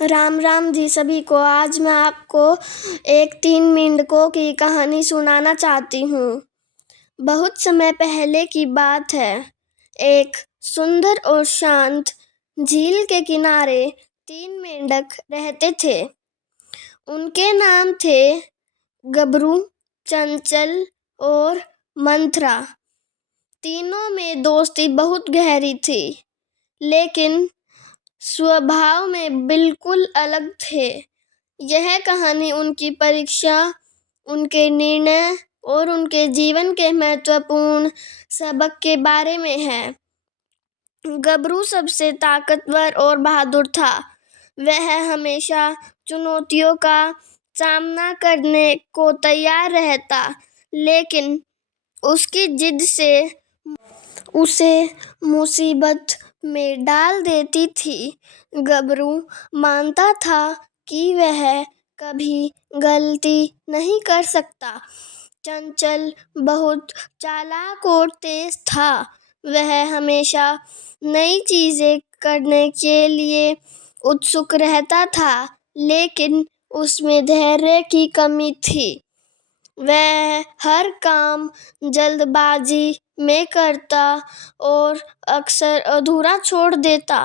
राम राम जी सभी को। आज मैं आपको एक 3 मेंढकों की कहानी सुनाना चाहती हूँ। बहुत समय पहले की बात है। एक सुंदर और शांत झील के किनारे 3 मेंढक रहते थे। उनके नाम थे गबरू, चंचल और मंथरा। तीनों में दोस्ती बहुत गहरी थी, लेकिन स्वभाव में बिल्कुल अलग थे। यह कहानी उनकी परीक्षा, उनके निर्णय और उनके जीवन के महत्वपूर्ण सबक के बारे में है। गबरू सबसे ताकतवर और बहादुर था। वह हमेशा चुनौतियों का सामना करने को तैयार रहता, लेकिन उसकी जिद से उसे मुसीबत में डाल देती थी। गबरू मानता था कि वह कभी गलती नहीं कर सकता। चंचल बहुत चालाक और तेज था। वह हमेशा नई चीजें करने के लिए उत्सुक रहता था, लेकिन उसमें धैर्य की कमी थी। वह हर काम जल्दबाजी में करता और अक्सर अधूरा छोड़ देता।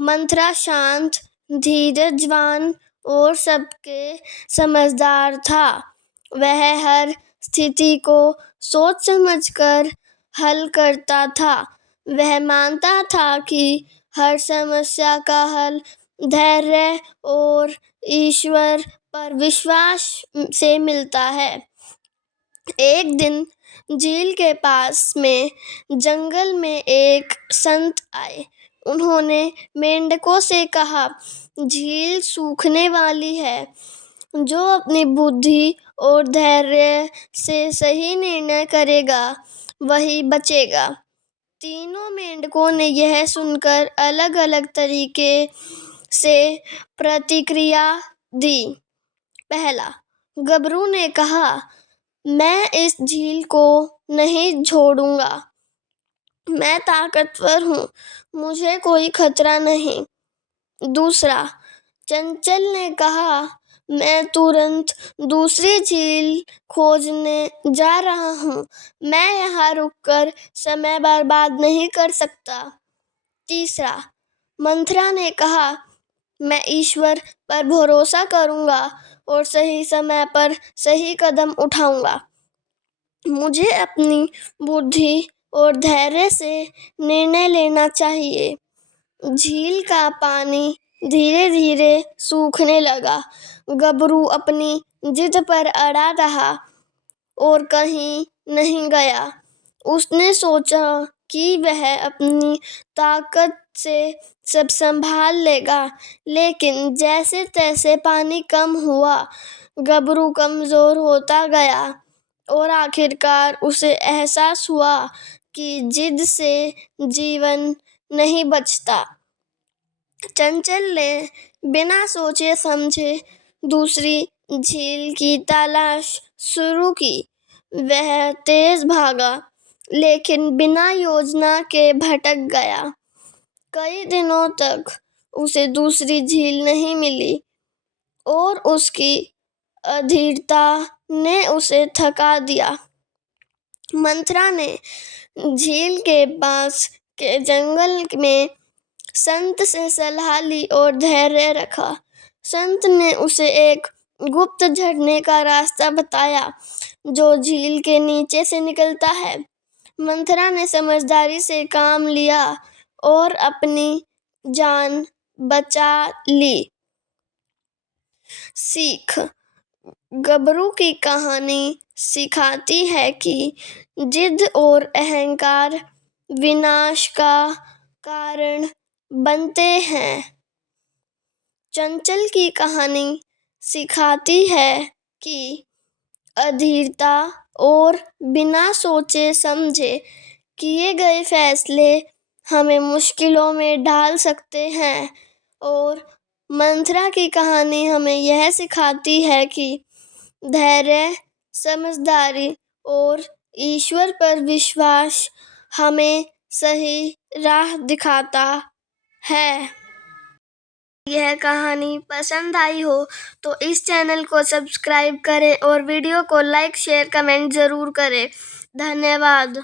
मंथरा शांत, धीरजवान और सबके समझदार था। वह हर स्थिति को सोच समझकर हल करता था। वह मानता था कि हर समस्या का हल धैर्य और ईश्वर पर विश्वास से मिलता है। एक दिन झील के पास में जंगल में एक संत आए। उन्होंने मेंढकों से कहा, झील सूखने वाली है। जो अपनी बुद्धि और धैर्य से सही निर्णय करेगा, वही बचेगा। तीनों मेंढकों ने यह सुनकर अलग अलग तरीके से प्रतिक्रिया दी। पहला, गबरू ने कहा, मैं इस झील को नहीं छोड़ूंगा। मैं ताकतवर हूँ, मुझे कोई खतरा नहीं। दूसरा, चंचल ने कहा, मैं तुरंत दूसरी झील खोजने जा रहा हूँ। मैं यहाँ रुककर समय बर्बाद नहीं कर सकता। तीसरा, मंथरा ने कहा, मैं ईश्वर पर भरोसा करूंगा और सही समय पर सही कदम उठाऊंगा। मुझे अपनी बुद्धि और धैर्य से निर्णय लेना चाहिए। झील का पानी धीरे धीरे सूखने लगा। गबरू अपनी जिद पर अड़ा रहा और कहीं नहीं गया। उसने सोचा कि वह अपनी ताकत से सब संभाल लेगा, लेकिन जैसे तैसे पानी कम हुआ, गबरू कमजोर होता गया और आखिरकार उसे एहसास हुआ कि जिद से जीवन नहीं बचता। चंचल ने बिना सोचे समझे दूसरी झील की तलाश शुरू की। वह तेज भागा, लेकिन बिना योजना के भटक गया। कई दिनों तक उसे दूसरी झील नहीं मिली और उसकी अधीरता ने उसे थका दिया। मंथरा ने झील के पास के जंगल में संत से सलाह ली और धैर्य रखा। संत ने उसे एक गुप्त झरने का रास्ता बताया, जो झील के नीचे से निकलता है। मंथरा ने समझदारी से काम लिया और अपनी जान बचा ली। सीख, गबरू की कहानी सिखाती है कि जिद और अहंकार विनाश का कारण बनते हैं। चंचल की कहानी सिखाती है कि अधीरता और बिना सोचे समझे किए गए फैसले हमें मुश्किलों में डाल सकते हैं। और मंथरा की कहानी हमें यह सिखाती है कि धैर्य, समझदारी और ईश्वर पर विश्वास हमें सही राह दिखाता है। यह कहानी पसंद आई हो तो इस चैनल को सब्सक्राइब करें और वीडियो को लाइक शेयर कमेंट ज़रूर करें। धन्यवाद।